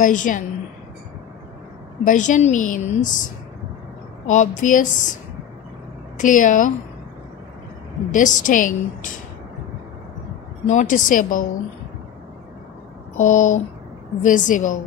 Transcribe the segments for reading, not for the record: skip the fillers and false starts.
Vision. Vision means obvious, clear, distinct, noticeable or visible.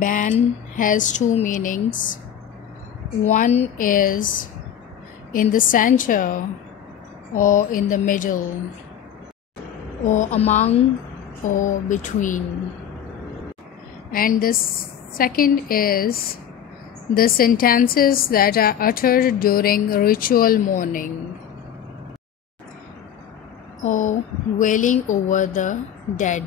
Ban has two meanings. One is in the center or in the middle or among or between. And the second is the sentences that are uttered during ritual mourning or wailing over the dead.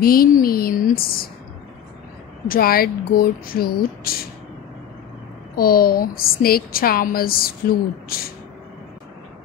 Bean means dried goat root or snake charmer's flute.